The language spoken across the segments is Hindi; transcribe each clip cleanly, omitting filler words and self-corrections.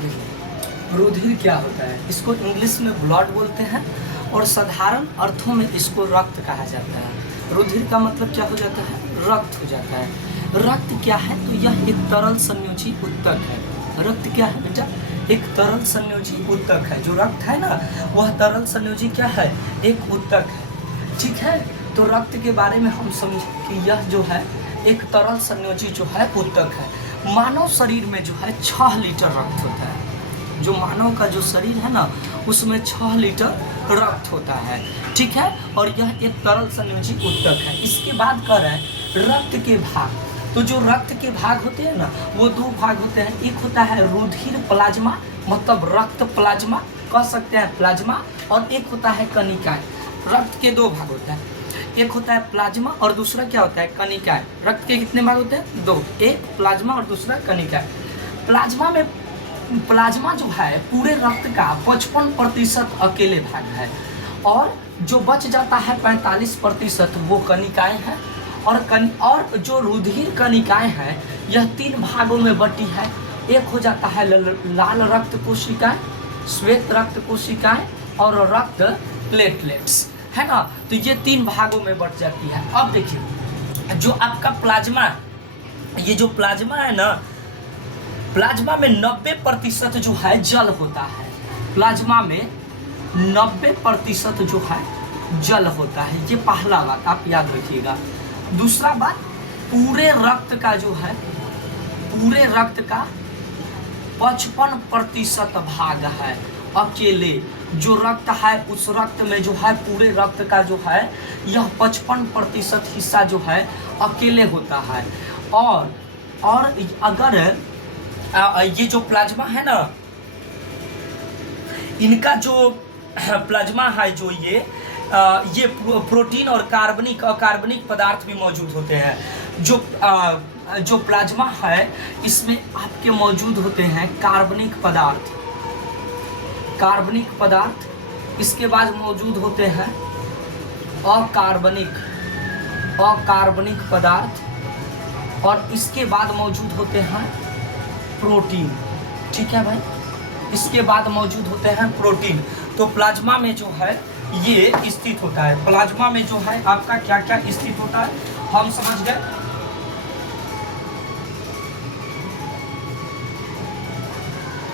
देखिए, रुधिर क्या होता है? इसको इंग्लिश में ब्लड बोलते हैं और साधारण अर्थों में इसको रक्त कहा जाता है। रुधिर का मतलब क्या हो जाता है? रक्त हो जाता है। रक्त क्या है? तो यह एक तरल संयोजी उत्तक है। रक्त क्या है बेटा? एक तरल संयोजी उत्तक है। जो रक्त है ना, वह तरल संयोजी क्या है? एक उत्तक है। ठीक है, तो रक्त के बारे में हम समझें कि यह जो है एक तरल संयोजी जो है उत्तक है। मानव शरीर में जो है 6 लीटर रक्त होता है। जो मानव का जो शरीर है ना, उसमें 6 लीटर रक्त होता है। ठीक है, और यह एक तरल संयोजी उत्तक है। इसके बाद कह रहे हैं रक्त के भाग। तो जो रक्त के भाग होते हैं ना, वो 2 भाग होते हैं। एक होता है रुधिर प्लाज्मा, मतलब रक्त प्लाज्मा कह सकते हैं, प्लाज्मा, और एक होता है कनिकाएं। रक्त के 2 भाग होते हैं, एक होता है प्लाज्मा और दूसरा क्या होता है? कनिकाएं। रक्त के कितने भाग होते हैं? 2, एक प्लाज्मा और दूसरा कनिकाएं। प्लाज्मा जो है पूरे रक्त का 55% अकेले भाग है, और जो बच जाता है 45% वो कनिकाएं हैं। और जो रुधिर कनिकाएं हैं, यह 3 भागों में बटी है। एक हो जाता है लाल रक्त कोशिकाएं, श्वेत रक्त कोशिकाएं और रक्त प्लेटलेट्स, है ना। तो ये 3 भागों में बट जाती है। अब देखिए, जो आपका प्लाज्मा, ये जो प्लाज्मा है ना, प्लाज्मा में 90% जो है जल होता है। प्लाज्मा में 90% जो है जल होता है। ये पहला बात आप याद रखिएगा। दूसरा बात, पूरे रक्त का जो है, पूरे रक्त का 55% भाग है अकेले। जो रक्त है, उस रक्त में जो है पूरे रक्त का जो है यह 55% हिस्सा जो है अकेले होता है। और अगर ये जो प्लाज्मा है ना, इनका जो प्लाज्मा है, जो ये प्रोटीन और कार्बनिक पदार्थ भी मौजूद होते हैं। जो प्लाज्मा है, इसमें आपके मौजूद होते हैं कार्बनिक पदार्थ। इसके बाद मौजूद होते हैं अकार्बनिक पदार्थ, और इसके बाद मौजूद होते हैं प्रोटीन। ठीक है भाई, इसके बाद मौजूद होते हैं प्रोटीन। तो प्लाज्मा में जो है ये स्थित होता है। प्लाज्मा में जो है आपका क्या क्या स्थित होता है, हम समझ गए।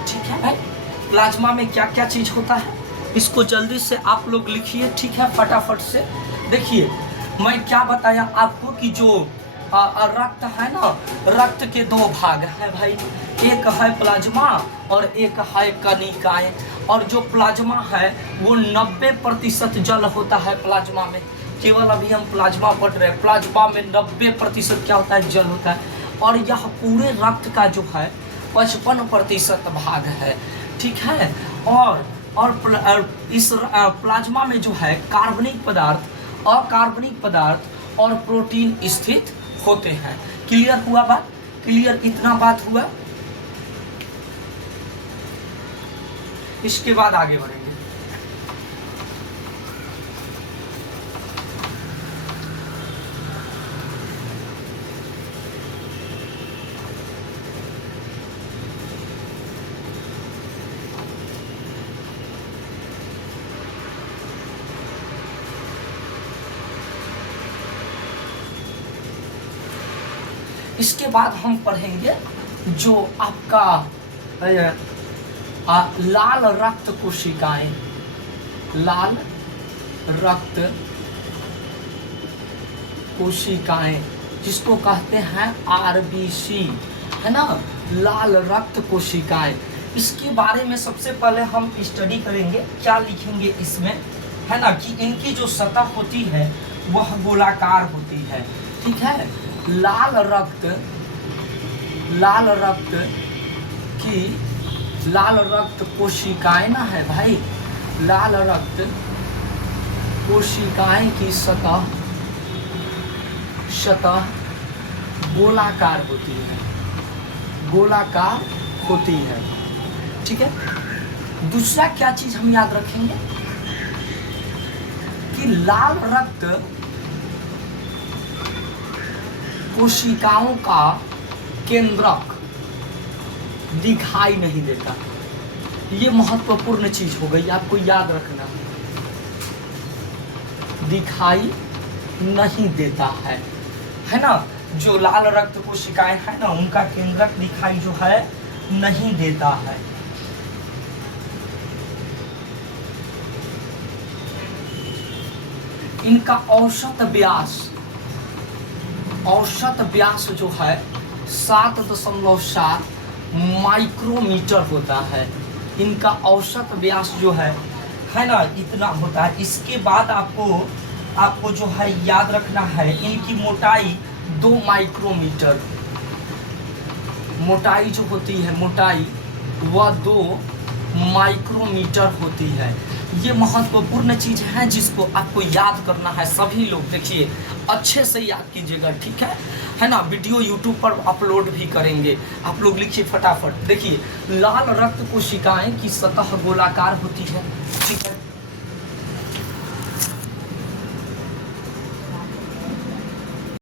ठीक है भाई, प्लाज्मा में क्या क्या चीज होता है, इसको जल्दी से आप लोग लिखिए। ठीक है, फटाफट से देखिए। मैं क्या बताया आपको कि जो रक्त है ना, रक्त के 2 भाग हैं भाई। एक है प्लाज्मा और एक है कनिकाएं। और जो प्लाज्मा है वो 90% जल होता है। प्लाज्मा में केवल अभी हम प्लाज्मा पढ़ रहे हैं। प्लाज्मा में 90% क्या होता है? जल होता है। और यह पूरे रक्त का जो है 55% भाग है। ठीक है, और इस प्लाज्मा में जो है कार्बनिक पदार्थ, अकार्बनिक पदार्थ और प्रोटीन स्थित होते हैं। क्लियर हुआ बात? क्लियर, इतना बात हुआ। इसके बाद आगे बढ़ेंगे। इसके बाद हम पढ़ेंगे जो आपका लाल रक्त कोशिकाएं, लाल रक्त कोशिकाएं, जिसको कहते हैं आरबीसी, है ना, लाल रक्त कोशिकाएं। इसके बारे में सबसे पहले हम स्टडी करेंगे। क्या लिखेंगे इसमें, है ना, कि इनकी जो सतह होती है वह गोलाकार होती है। ठीक है, लाल रक्त कोशिकाएं ना है भाई, लाल रक्त कोशिकाएं की सतह गोलाकार होती है। ठीक है, दूसरा क्या चीज हम याद रखेंगे कि लाल रक्त कोशिकाओं का केंद्रक दिखाई नहीं देता। ये महत्वपूर्ण चीज हो गई, आपको याद रखना। दिखाई नहीं देता है ना। जो लाल रक्त कोशिकाएं है ना, उनका केंद्रक दिखाई जो है नहीं देता है। इनका औसत व्यास जो है 7.7 माइक्रोमीटर होता है। इनका औसत व्यास जो है ना, इतना होता है। इसके बाद आपको जो है याद रखना है, इनकी मोटाई 2 माइक्रोमीटर, मोटाई जो होती है मोटाई वह 2 माइक्रोमीटर होती है। ये महत्वपूर्ण चीज है जिसको आपको याद करना है। सभी लोग देखिए अच्छे से याद कीजिएगा, ठीक है ना। वीडियो यूट्यूब पर अपलोड भी करेंगे, आप लोग लिखिए फटाफट। देखिए लाल रक्त कोशिकाएं की सतह गोलाकार होती है, ठीक है।